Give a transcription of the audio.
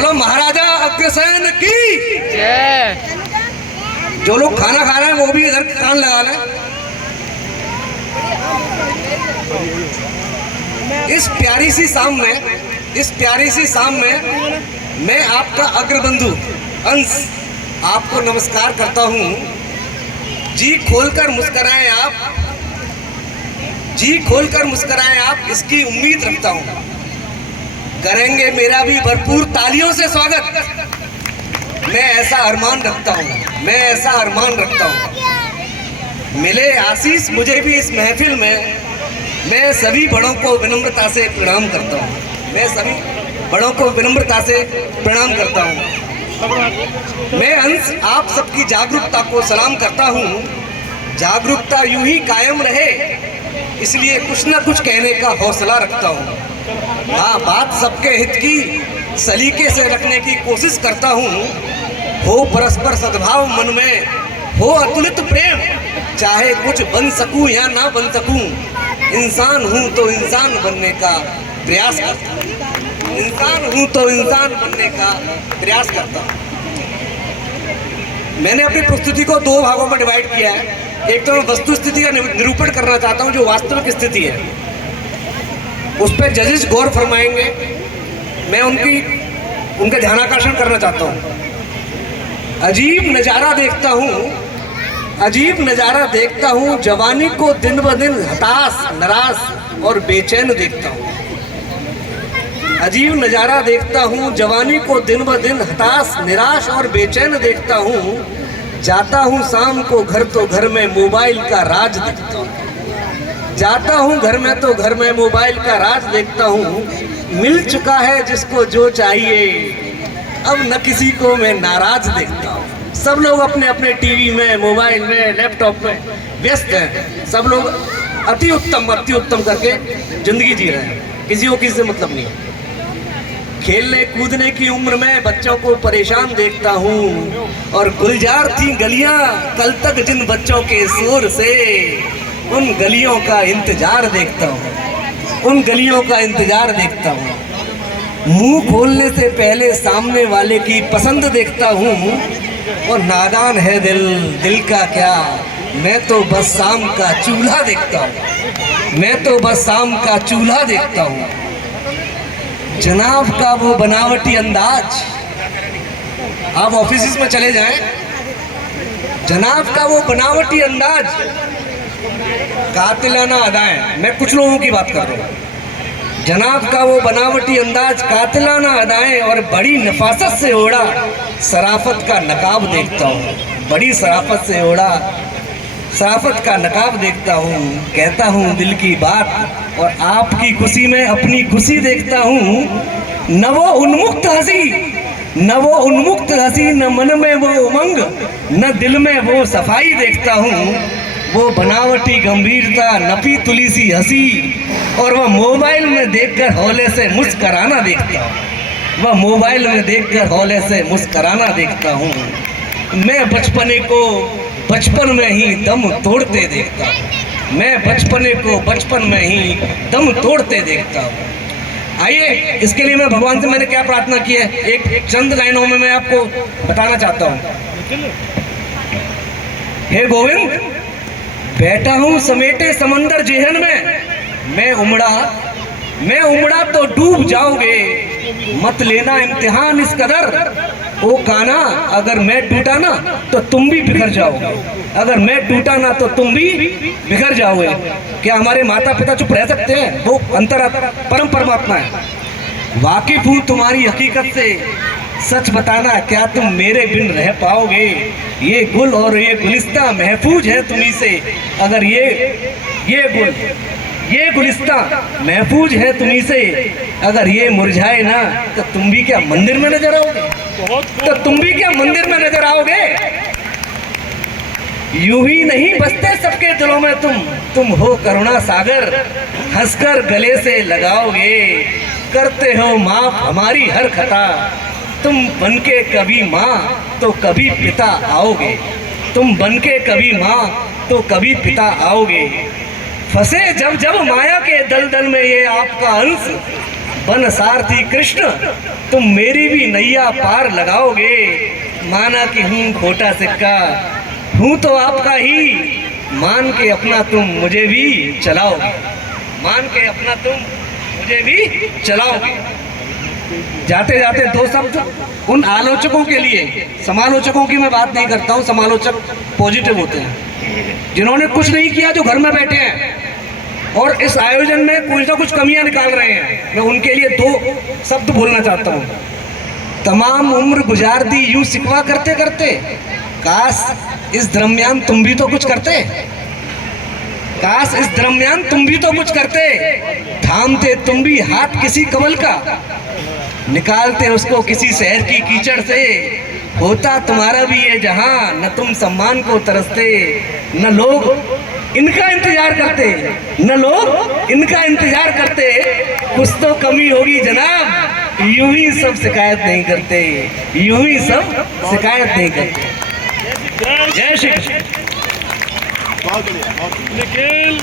बोलो महाराजा अग्रसेन की जय। जो लोग खाना खा रहे हैं वो भी इधर कान लगा लें। इस प्यारी सी शाम में मैं आपका अग्रबंधु अंश आपको नमस्कार करता हूँ। जी खोलकर मुस्कुराएं आप, जी खोलकर मुस्कुराएं आप, इसकी उम्मीद रखता हूँ। करेंगे मेरा भी भरपूर तालियों से स्वागत। मैं ऐसा अरमान रखता हूँ। मिले आशीष मुझे भी इस महफिल में। मैं सभी बड़ों को विनम्रता से प्रणाम करता हूँ। मैं अंश आप सबकी जागरूकता को सलाम करता हूँ। जागरूकता यूं ही कायम रहे, इसलिए कुछ ना कुछ कहने का हौसला रखता हूँ। हाँ, बात सबके हित की सलीके से रखने की कोशिश करता हूँ। हो परस्पर सद्भाव मन में, हो अतुलित प्रेम, चाहे कुछ बन सकूं या ना बन सकूं, इंसान हूँ तो इंसान बनने का प्रयास करता हूँ। मैंने अपनी प्रस्तुति को दो भागों में डिवाइड किया है। एक तो मैं वस्तु स्थिति का निरूपण करना चाहता हूँ, जो वास्तविक स्थिति है, उस पर जजेस गौर फरमाएंगे। मैं उनका ध्यानाकर्षण करना चाहता हूँ। अजीब नज़ारा देखता हूँ, जवानी को दिन ब दिन हताश, निराश और बेचैन देखता हूँ। अजीब नज़ारा देखता हूँ, जवानी को दिन ब दिन हताश, निराश और बेचैन देखता हूँ। जाता हूँ शाम को घर तो घर में मोबाइल का राज देखता हूँ। जाता हूँ घर में तो घर में मोबाइल का राज देखता हूँ। मिल चुका है जिसको जो चाहिए, अब न किसी को मैं नाराज देखता हूँ। सब लोग अपने अपने टीवी में, मोबाइल में, लैपटॉप में व्यस्त हैं। सब लोग अति उत्तम करके जिंदगी जी रहे हैं। किसी को किसी से मतलब नहीं। खेलने कूदने की उम्र में बच्चों को परेशान देखता हूँ। और गुलजार थी गलियाँ कल तक जिन बच्चों के शोर से, उन गलियों का इंतजार देखता हूँ। मुंह खोलने से पहले सामने वाले की पसंद देखता हूँ। और नादान है दिल का क्या, मैं तो बस शाम का चूल्हा देखता हूँ। जनाब का वो बनावटी अंदाज, आप ऑफिस में चले जाएं, जनाब का वो बनावटी अंदाज, कातिलाना अदाएं, मैं कुछ लोगों की बात कर रहा हूँ। जनाब का वो बनावटी अंदाज, कातिलाना अदाएं और बड़ी नफासत से ओढ़ा शराफत का नकाब देखता हूँ। बड़ी शराफत से ओढ़ा शराफत का नकाब देखता हूँ। कहता हूँ दिल की बात और आपकी खुशी में अपनी खुशी देखता हूँ। न वो उन्मुक्त हंसी, न मन में वो उमंग, न दिल में वो सफाई देखता हूँ। वो बनावटी गंभीरता, नपी तुली सी हंसी, और वह मोबाइल में देखकर हौले से मुस्कराना देखता हूँ। मैं बचपने को बचपन में ही दम तोड़ते देखता हूँ। आइए, इसके लिए मैं भगवान से मैंने क्या प्रार्थना की है, एक चंद लाइनों में मैं आपको बताना चाहता हूँ। हे गोविंद, बैठा हूँ समेटे समंदर जेहन में, मैं उमड़ा तो डूब जाओगे, मत लेना इम्तिहान इस कदर। ओ काना, अगर मैं टूटा ना तो तुम भी बिखर जाओगे। क्या हमारे माता पिता चुप रह सकते हैं? वो परम परमात्मा है। वाकिफ हूँ तुम्हारी हकीकत से, सच बताना क्या तुम मेरे बिन रह पाओगे? ये गुल और ये गुलिस्ता महफूज है तुम्ही से, अगर ये गुलिस्ता महफूज है तुम्ही से, अगर ये मुरझाए ना तो तुम भी क्या मंदिर में नजर आओगे? यूं ही नहीं बसते सबके दिलों में तुम हो करुणा सागर, हंसकर गले से लगाओगे। करते हो माफ हमारी हर खता, तुम बनके कभी माँ तो कभी पिता आओगे। फंसे जब माया के दलदल में ये आपका अंश, बन सारथी कृष्ण तुम मेरी भी नैया पार लगाओगे। माना कि हूँ खोटा सिक्का, हूँ तो आपका ही, मान के अपना तुम मुझे भी चलाओगे। मान के अपना तुम मुझे भी चलाओगे। जाते जाते दो शब्द उन आलोचकों के लिए, समालोचकों की मैं बात नहीं करता हूँ, समालोचक पॉजिटिव होते हैं, जिन्होंने कुछ नहीं किया, जो घर में बैठे हैं और इस आयोजन में कुछ ना कुछ कमियां निकाल रहे हैं। मैं उनके लिए दो शब्द बोलना चाहता हूँ। तमाम उम्र गुजार दी यूं सिकवा करते करते, काश इस दरमियान तुम भी तो कुछ करते। काश इस दरमियान तुम भी तो कुछ करते। थामते तुम भी हाथ किसी कमल का, निकालते उसको किसी शहर की कीचड़ से। होता तुम्हारा भी ये जहां, न तुम सम्मान को तरसते, न लोग इनका इंतजार करते, न लोग इनका इंतजार करते। कुछ तो कमी होगी जनाब, यूं ही सब शिकायत नहीं करते, यूं ही सब शिकायत नहीं करते। जय श्री कृष्ण। निखिल